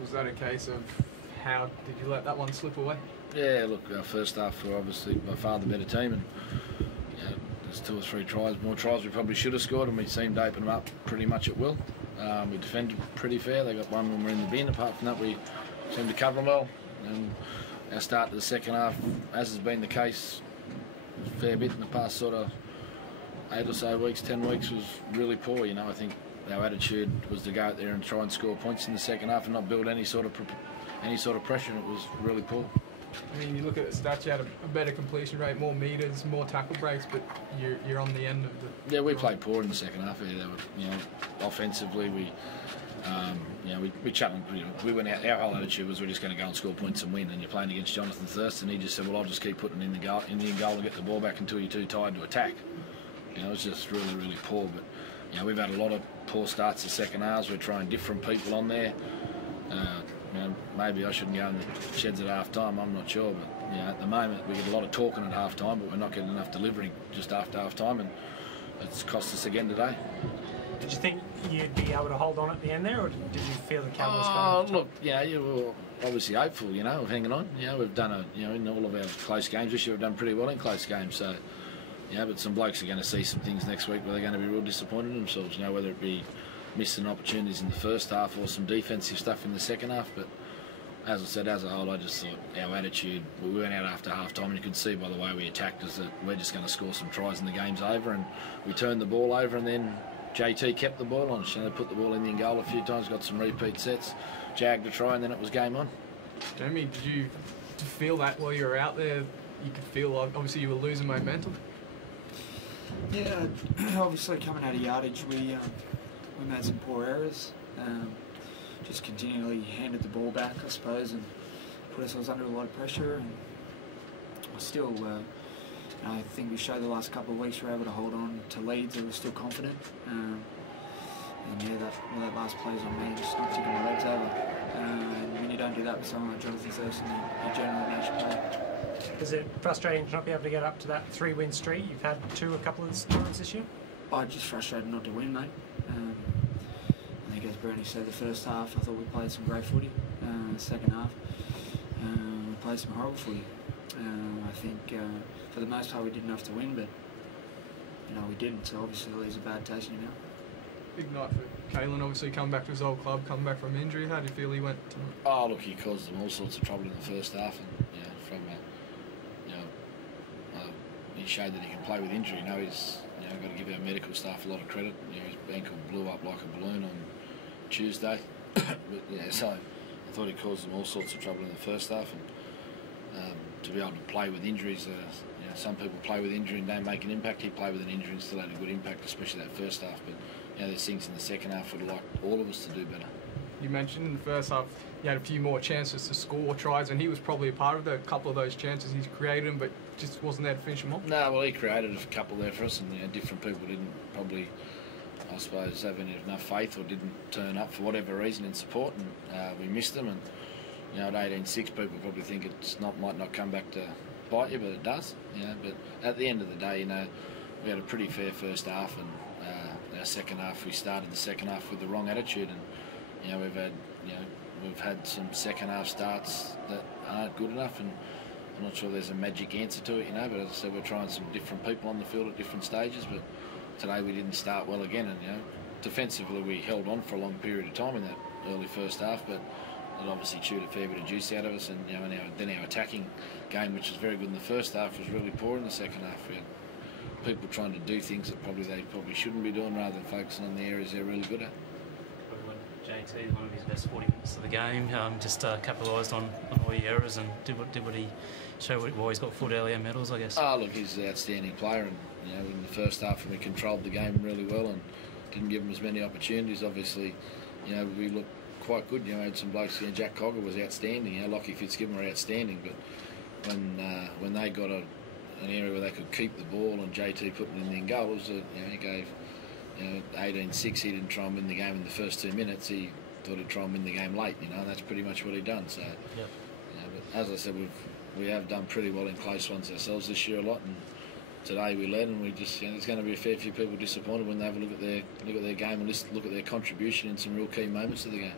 Was that a case of how did you let that one slip away? Yeah, look, our first half were obviously by far the better team, and there's 2 or 3 more tries we probably should have scored, and we seemed to open them up pretty much at will. We defended pretty fair. They got one when we were in the bin. Apart from that, we seemed to cover them well. And our start to the second half, as has been the case a fair bit in the past sort of 8 or so weeks, 10 weeks, was really poor. You know, I think our attitude was to go out there and try and score points in the second half and not build any sort of pressure, and it was really poor. I mean, you look at the stats, you had a better completion rate, more metres, more tackle breaks, but you're on the end of the... Yeah, we played poor in the second half. Yeah, they were, offensively, we challenged. We went out. Our whole attitude was we're just going to go and score points and win. And you're playing against Jonathan Thurston. He just said, "Well, I'll just keep putting in the goal, Indian goal, and get the ball back until you're too tired to attack." It's just really, really poor. But we've had a lot of poor starts the second halves. We're trying different people on there. Maybe I shouldn't go in the sheds at half time. I'm not sure, but at the moment we get a lot of talking at half time, but we're not getting enough delivering just after half time, and it's cost us again today. Did you think you'd be able to hold on at the end there, or did you feel the Cowboys? Look, you were obviously hopeful, of hanging on. We've done in all of our close games this year, we've done pretty well in close games. So, but some blokes are going to see some things next week where they're going to be real disappointed in themselves. Whether it be missing opportunities in the first half or some defensive stuff in the second half. But as I said, as a whole, I just thought our attitude. We went out after half time, and you could see by the way we attacked us that we're just going to score some tries and the game's over. And we turned the ball over, and then JT kept the ball on. They put the ball in the goal a few times, got some repeat sets, jagged a try, and then it was game on. Jamie, did you feel that while you were out there? You could feel like obviously you were losing momentum. Yeah, obviously coming out of yardage, we made some poor errors. Just continually handed the ball back, I suppose, and put ourselves under a lot of pressure. And still, I think we showed the last couple of weeks we were able to hold on to leads. We were still confident. And that last play was on me, just not taking my legs over. And when you don't do that with someone like Jonathan Thurston, you generally don't play. Is it frustrating to not be able to get up to that 3-win streak? You've had a couple of tournaments this year. I'm just frustrated not to win, mate. I think as Bernie said, the first half I thought we played some great footy. The second half we played some horrible footy. I think for the most part we did enough to win, but we didn't. So obviously it leaves a bad taste in your mouth. Big night for Kalen, obviously coming back to his old club, coming back from injury. How do you feel he went tonight? Oh, look, he caused them all sorts of trouble in the first half, and he showed that he can play with injury. He's got to give our medical staff a lot of credit. His ankle blew up like a balloon on Tuesday. So I thought he caused them all sorts of trouble in the first half, and to be able to play with injuries, some people play with injury and don't make an impact. He played with an injury and still had a good impact, especially that first half. But there's things in the second half I'd like all of us to do better. You mentioned in the first half you had a few more chances to score tries, and he was probably a part of a couple of those chances. He's created them, but just wasn't there to finish them off. No, well, he created a couple there for us, and different people didn't probably, I suppose, have enough faith or didn't turn up for whatever reason in support, and we missed them. And at 18-6, people probably think might not come back to bite you, but it does. But at the end of the day, we had a pretty fair first half, and our second half, we started the second half with the wrong attitude, and we've had some second half starts that aren't good enough, and I'm not sure there's a magic answer to it, but as I said, we're trying some different people on the field at different stages, but today we didn't start well again, and defensively we held on for a long period of time in that early first half, but it obviously chewed a fair bit of juice out of us, and then our attacking game, which was very good in the first half, was really poor in the second half. We had people trying to do things that they probably shouldn't be doing, rather than focusing on the areas they're really good at. JT, one of his best 40 minutes of the game, just capitalised on all the errors and did what he showed why he's got foot earlier medals, I guess. Oh, look, he's an outstanding player, and in the first half we controlled the game really well and didn't give him as many opportunities. Obviously, we looked quite good. Had some blokes. Jack Cogger was outstanding. Lockie Fitzgibbon were outstanding, but when they got an area where they could keep the ball and JT putting it in the goal, it was he gave 18-6. He didn't try and win the game in the first 2 minutes. He thought he'd try and win the game late. And that's pretty much what he'd done. So, but as I said, we have done pretty well in close ones ourselves this year a lot, and today we led, and we just there's going to be a fair few people disappointed when they have a look at their game and look at their contribution in some real key moments of the game.